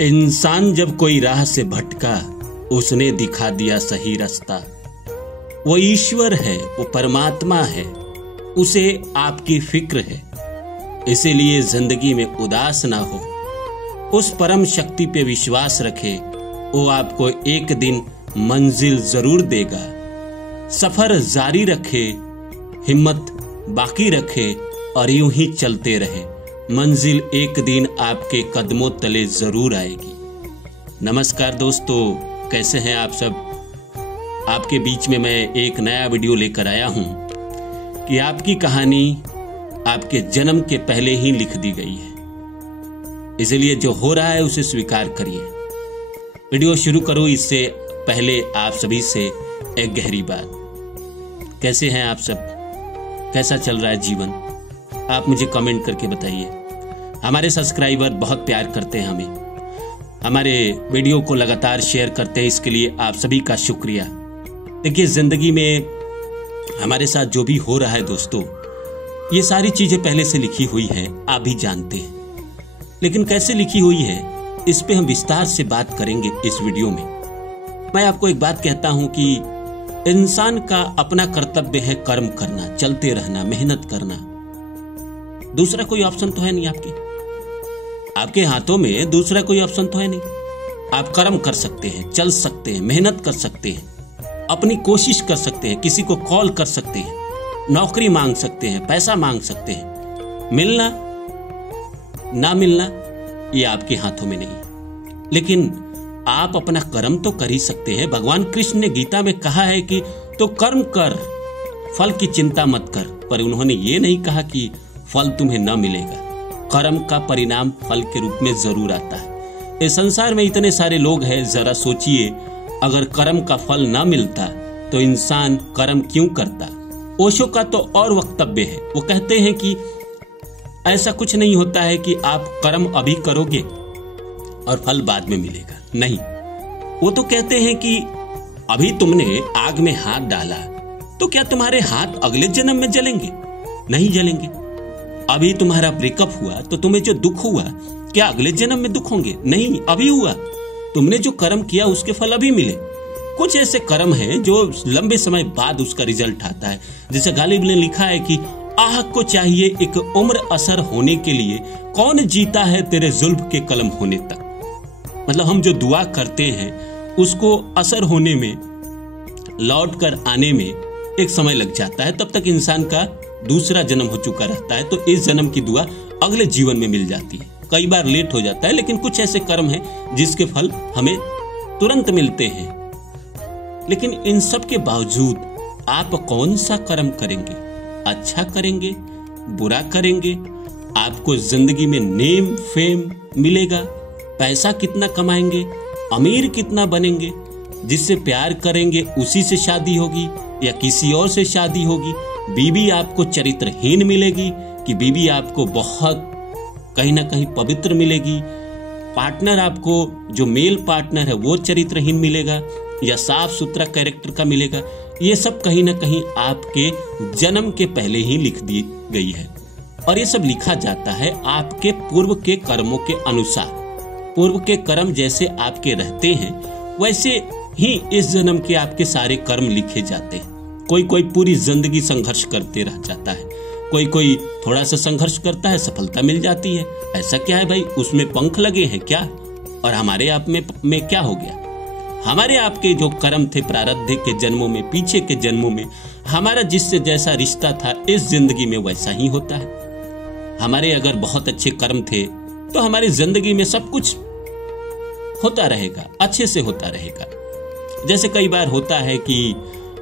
इंसान जब कोई राह से भटका, उसने दिखा दिया सही रास्ता। वो ईश्वर है, वो परमात्मा है, उसे आपकी फिक्र है। इसीलिए जिंदगी में उदास ना हो, उस परम शक्ति पे विश्वास रखे। वो आपको एक दिन मंजिल जरूर देगा। सफर जारी रखे, हिम्मत बाकी रखे और यूं ही चलते रहे। मंजिल एक दिन आपके कदमों तले जरूर आएगी। नमस्कार दोस्तों, कैसे हैं आप सब। आपके बीच में मैं एक नया वीडियो लेकर आया हूं कि आपकी कहानी आपके जन्म के पहले ही लिख दी गई है। इसलिए जो हो रहा है उसे स्वीकार करिए। वीडियो शुरू करो इससे पहले आप सभी से एक गहरी बात। कैसे हैं आप सब, कैसा चल रहा है जीवन, आप मुझे कमेंट करके बताइए। हमारे सब्सक्राइबर बहुत प्यार करते हैं हमें, हमारे वीडियो को लगातार शेयर करते हैं, इसके लिए आप सभी का शुक्रिया। देखिए, जिंदगी में हमारे साथ जो भी हो रहा है दोस्तों, ये सारी चीजें पहले से लिखी हुई है, आप भी जानते हैं। लेकिन कैसे लिखी हुई है, इस पे हम विस्तार से बात करेंगे इस वीडियो में। मैं आपको एक बात कहता हूं कि इंसान का अपना कर्तव्य है कर्म करना, चलते रहना, मेहनत करना। दूसरा कोई ऑप्शन तो है नहीं आपके हाथों में, दूसरा कोई ऑप्शन तो है नहीं। आप कर्म कर सकते हैं, चल सकते हैं, मेहनत कर सकते हैं, अपनी कोशिश कर सकते हैं, किसी को कॉल कर सकते हैं, नौकरी मांग सकते हैं, पैसा मांग सकते हैं। मिलना ना मिलना ये आपके हाथों में नहीं, लेकिन आप अपना कर्म तो कर ही सकते हैं। भगवान कृष्ण ने गीता में कहा है कि तो कर्म कर, फल की चिंता मत कर। पर उन्होंने ये नहीं कहा कि फल तुम्हें न मिलेगा। कर्म का परिणाम फल के रूप में जरूर आता है। इस संसार में इतने सारे लोग हैं, जरा सोचिए, अगर कर्म का फल न मिलता तो इंसान कर्म क्यों करता। ओशो का तो और वक्तव्य है, वो कहते हैं कि ऐसा कुछ नहीं होता है कि आप कर्म अभी करोगे और फल बाद में मिलेगा। नहीं, वो तो कहते हैं कि अभी तुमने आग में हाथ डाला तो क्या तुम्हारे हाथ अगले जन्म में जलेंगे? नहीं जलेंगे। अभी तुम्हारा ब्रेकअप हुआ तो तुम्हें जो दुख हुआ, क्या अगले जन्म में दुख होंगे? नहीं, अभी हुआ। तुमने जो कर्म किया उसके फल अभी मिले। कुछ ऐसे कर्म हैं जो लंबे समय बाद उसका रिजल्ट आता है। जैसे गालिब ने लिखा है कि आह को चाहिए एक उम्र असर होने के लिए, कौन जीता है तेरे जुल्फ के कलम होने तक। मतलब हम जो दुआ करते हैं उसको असर होने में, लौट कर आने में एक समय लग जाता है। तब तक इंसान का दूसरा जन्म हो चुका रहता है, तो इस जन्म की दुआ अगले जीवन में मिल जाती है। कई बार लेट हो जाता है, लेकिन कुछ ऐसे कर्म हैं जिसके फल हमें तुरंत मिलते हैं। लेकिन इन सब के बावजूद आप कौन सा कर्म करेंगे? अच्छा करेंगे, बुरा करेंगे? आपको जिंदगी में नेम फेम मिलेगा? पैसा कितना कमाएंगे? अमीर कितना बनेंगे? जिससे प्यार करेंगे उसी से शादी होगी या किसी और से शादी होगी? बीवी आपको चरित्रहीन मिलेगी कि बीवी आपको बहुत कहीं ना कहीं पवित्र मिलेगी? पार्टनर आपको, जो मेल पार्टनर है, वो चरित्रहीन मिलेगा या साफ सुथरा कैरेक्टर का मिलेगा? ये सब कहीं ना कहीं आपके जन्म के पहले ही लिख दी गई है। और ये सब लिखा जाता है आपके पूर्व के कर्मों के अनुसार। पूर्व के कर्म जैसे आपके रहते हैं, वैसे ही इस जन्म के आपके सारे कर्म लिखे जाते हैं। कोई कोई पूरी जिंदगी संघर्ष करते रह जाता है, कोई कोई थोड़ा सा संघर्ष करता है, सफलता मिल जाती है। ऐसा क्या है भाई, उसमें पंख लगे हैं क्या? और हमारे आप में क्या हो गया? हमारे आपके जो कर्म थे प्रारब्ध के जन्मों में, पीछे के जन्मों में, हमारा जिससे जैसा रिश्ता था इस जिंदगी में वैसा ही होता है। हमारे अगर बहुत अच्छे कर्म थे तो हमारी जिंदगी में सब कुछ होता रहेगा, अच्छे से होता रहेगा। जैसे कई बार होता है कि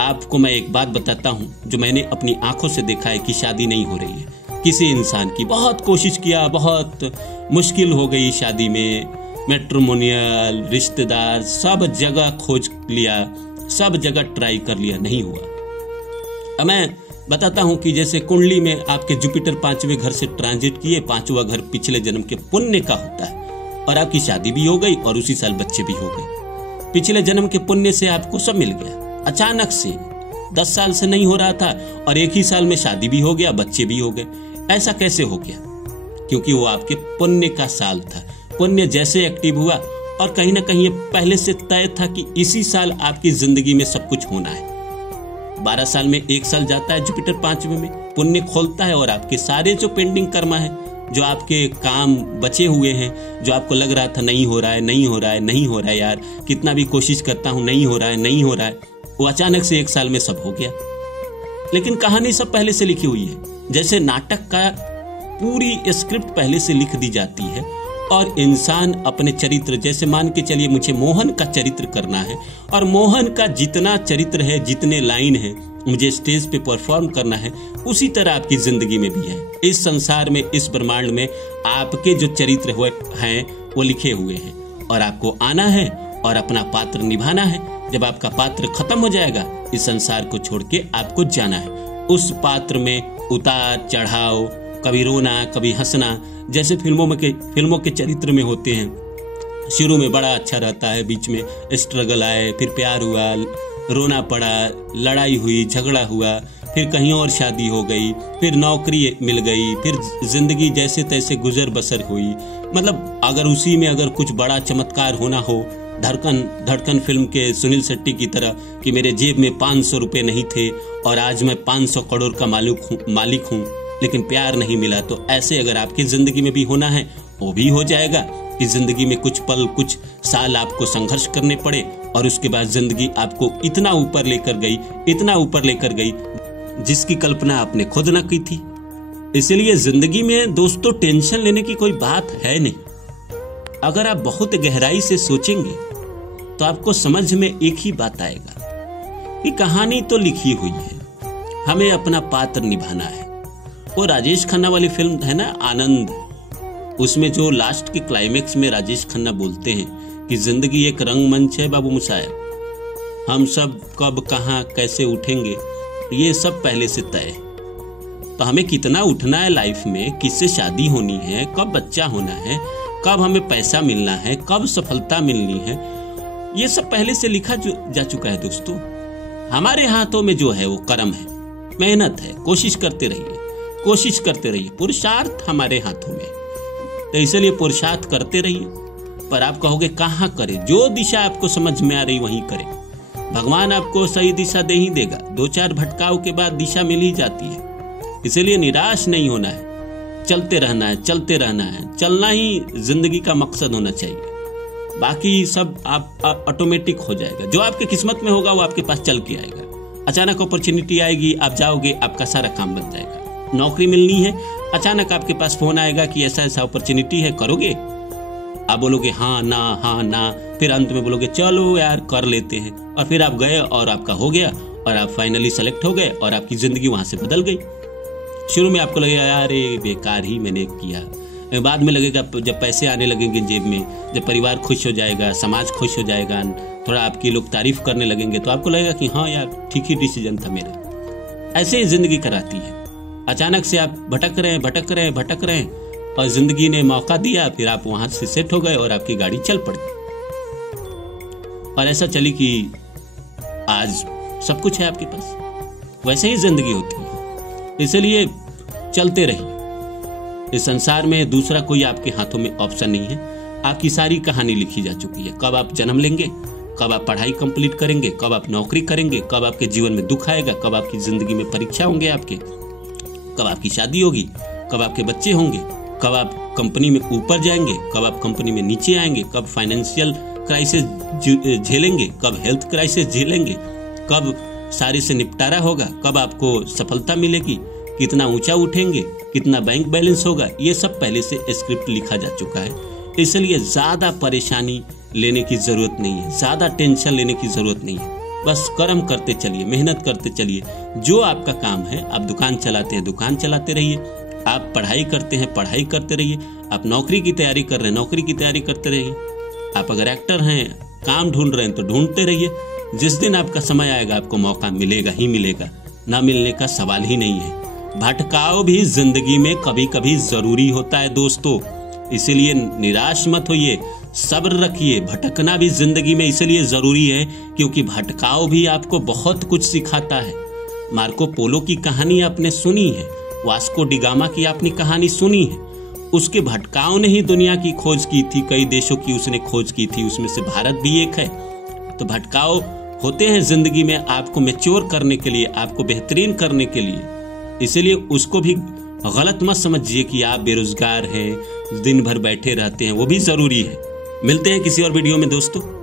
आपको मैं एक बात बताता हूं जो मैंने अपनी आंखों से देखा है कि शादी नहीं हो रही है किसी इंसान की। बहुत कोशिश किया, बहुत मुश्किल हो गई शादी में, मैट्रिमोनियल, रिश्तेदार, सब जगह खोज लिया, सब जगह ट्राई कर लिया, नहीं हुआ। अब मैं बताता हूं कि जैसे कुंडली में आपके जुपिटर 5वें घर से ट्रांजिट किए, 5वां घर पिछले जन्म के पुण्य का होता है, और आपकी शादी भी हो गई और उसी साल बच्चे भी हो गए। पिछले जन्म के पुण्य से आपको सब मिल गया। अचानक से 10 साल से नहीं हो रहा था और एक ही साल में शादी भी हो गया, बच्चे भी हो गए। ऐसा कैसे हो गया? क्योंकि वो आपके पुण्य का साल था। पुण्य जैसे एक्टिव हुआ और कहीं ना कहीं ये पहले से तय था कि इसी साल आपकी जिंदगी में सब कुछ होना है। 12 साल में 1 साल जाता है जुपिटर 5वें में, पुण्य खोलता है और आपके सारे जो पेंडिंग कर्मा है, जो आपके काम बचे हुए हैं, जो आपको लग रहा था नहीं हो रहा है, नहीं हो रहा है, नहीं हो रहा है यार, कितना भी कोशिश करता हूं नहीं हो रहा है, नहीं हो रहा है, वो अचानक से 1 साल में सब हो गया। लेकिन कहानी सब पहले से लिखी हुई है। जैसे नाटक का पूरी स्क्रिप्ट पहले से लिख दी जाती है और इंसान अपने चरित्र, जैसे मान के चलिए मुझे मोहन का चरित्र करना है और मोहन का जितना चरित्र है, जितने लाइन है, मुझे स्टेज पे परफॉर्म करना है, उसी तरह आपकी जिंदगी में भी है। इस संसार में, इस ब्रह्मांड में आपके जो चरित्र हुए हैं वो लिखे हुए हैं और आपको आना है और अपना पात्र निभाना है। जब आपका पात्र खत्म हो जाएगा, इस संसार को छोड़ के आपको जाना है। उस पात्र में उतार चढ़ाव, कभी रोना, कभी हंसना, जैसे फिल्मों के चरित्र में होते हैं। शुरू में बड़ा अच्छा रहता है, बीच में स्ट्रगल आए, फिर प्यार हुआ, रोना पड़ा, लड़ाई हुई, झगड़ा हुआ, फिर कहीं और शादी हो गई, फिर नौकरी मिल गई, फिर जिंदगी जैसे तैसे गुजर बसर हुई। मतलब अगर उसी में अगर कुछ बड़ा चमत्कार होना हो, धड़कन फिल्म के सुनील शेट्टी की तरह कि मेरे जेब में 500 रुपए नहीं थे और आज मैं 500 करोड़ का मालिक हूँ, लेकिन प्यार नहीं मिला, तो ऐसे अगर आपकी जिंदगी में भी होना है वो भी हो जाएगा कि जिंदगी में कुछ पल, कुछ साल आपको संघर्ष करने पड़े और उसके बाद जिंदगी आपको इतना ऊपर लेकर गई जिसकी कल्पना आपने खुद न की थी। इसलिए जिंदगी में दोस्तों टेंशन लेने की कोई बात है नहीं। अगर आप बहुत गहराई से सोचेंगे तो आपको समझ में एक ही बात आएगा कि कहानी तो लिखी हुई है, हमें अपना पात्र निभाना है। वो राजेश खन्ना वाली फिल्म है ना, आनंद, उसमें जो लास्ट के क्लाइमेक्स में राजेश खन्ना बोलते हैं कि जिंदगी एक रंगमंच है बाबू मुसायब, हम सब कब कहां कैसे उठेंगे ये सब पहले से तय है। तो हमें कितना उठना है लाइफ में, किससे शादी होनी है, कब बच्चा होना है, कब हमें पैसा मिलना है, कब सफलता मिलनी है, ये सब पहले से लिखा जा चुका है दोस्तों। हमारे हाथों में जो है वो कर्म है, मेहनत है, कोशिश करते रहिए, पुरुषार्थ हमारे हाथों में। तो इसलिए पुरुषार्थ करते रहिए। पर आप कहोगे कहाँ करें? जो दिशा आपको समझ में आ रही वहीं करें। भगवान आपको सही दिशा दे ही देगा, 2-4 भटकाव के बाद दिशा मिल ही जाती है। इसलिए निराश नहीं होना है, चलते रहना है। चलना ही जिंदगी का मकसद होना चाहिए। बाकी सब आप ऑटोमेटिक हो जाएगा। जो आपके किस्मत में होगा वो आपके पास चल के आएगा। अचानक अपॉर्चुनिटी आएगी, आप जाओगे, आपका सारा काम बन जाएगा। नौकरी मिलनी है, अचानक आपके पास फोन आएगा कि ऐसा अपॉर्चुनिटी है, करोगे? आप बोलोगे हाँ ना, फिर अंत में बोलोगे चलो यार कर लेते हैं, और फिर आप गए और आपका हो गया और आप फाइनली सेलेक्ट हो गए और आपकी जिंदगी वहां से बदल गई। शुरू में आपको लगेगा यार ये बेकार ही मैंने किया, बाद में लगेगा जब पैसे आने लगेंगे जेब में, जब परिवार खुश हो जाएगा, समाज खुश हो जाएगा, थोड़ा आपकी लोग तारीफ करने लगेंगे, तो आपको लगेगा कि हाँ यार ठीक ही डिसीजन था मेरा। ऐसे ही जिंदगी कराती है। अचानक से आप भटक रहे हैं और जिंदगी ने मौका दिया, फिर आप वहां से सेट हो गए और आपकी गाड़ी चल पड़ी। और ऐसा चली कि आज सब कुछ है आपके पास। वैसे ही जिंदगी होती है। इसलिए चलते रहिए। इस संसार में दूसरा कोई आपके हाथों में ऑप्शन नहीं है। आपकी सारी कहानी लिखी जा चुकी है। कब आप जन्म लेंगे, कब आप पढ़ाई कंप्लीट करेंगे, कब आप नौकरी करेंगे, कब आपके जीवन में दुख आएगा, कब आपकी जिंदगी में परीक्षा होंगे आपके, कब आपकी शादी होगी, कब आपके बच्चे होंगे, कब आप कंपनी में ऊपर जाएंगे, कब आप कंपनी में नीचे आएंगे, कब फाइनेंशियल क्राइसिस झेलेंगे, कब हेल्थ क्राइसिस झेलेंगे, कब सारे से निपटारा होगा, कब आपको सफलता मिलेगी, कितना ऊंचा उठेंगे, कितना बैंक बैलेंस होगा, ये सब पहले से स्क्रिप्ट लिखा जा चुका है। इसलिए ज्यादा परेशानी लेने की जरूरत नहीं है, ज्यादा टेंशन लेने की जरूरत नहीं है। बस कर्म करते चलिए, मेहनत करते चलिए। जो आपका काम है, आप दुकान चलाते हैं, दुकान चलाते रहिए। आप पढ़ाई करते हैं, पढ़ाई करते रहिए। आप नौकरी की तैयारी कर रहे हैं, नौकरी की तैयारी करते रहिए। आप अगर एक्टर हैं, काम ढूंढ रहे हैं, तो ढूंढते रहिए। जिस दिन आपका समय आएगा आपको मौका मिलेगा ही मिलेगा, ना मिलने का सवाल ही नहीं है। भटकाव भी जिंदगी में कभी कभी जरूरी होता है दोस्तों, इसीलिए निराश मत होइए, सब्र रखिए। भटकना भी जिंदगी में इसलिए जरूरी है क्योंकि भटकाव भी आपको बहुत कुछ सिखाता है। मार्को पोलो की कहानी आपने सुनी है, वास्को डिगामा की आपने कहानी सुनी है। उसके भटकाव ने ही दुनिया की खोज की थी, कई देशों की उसने खोज की थी, उसमें से भारत भी एक है। तो भटकाव होते हैं जिंदगी में आपको मैच्योर करने के लिए, आपको बेहतरीन करने के लिए। इसलिए उसको भी गलत मत समझिए कि आप बेरोजगार हैं, दिन भर बैठे रहते हैं, वो भी जरूरी है। मिलते हैं किसी और वीडियो में दोस्तों।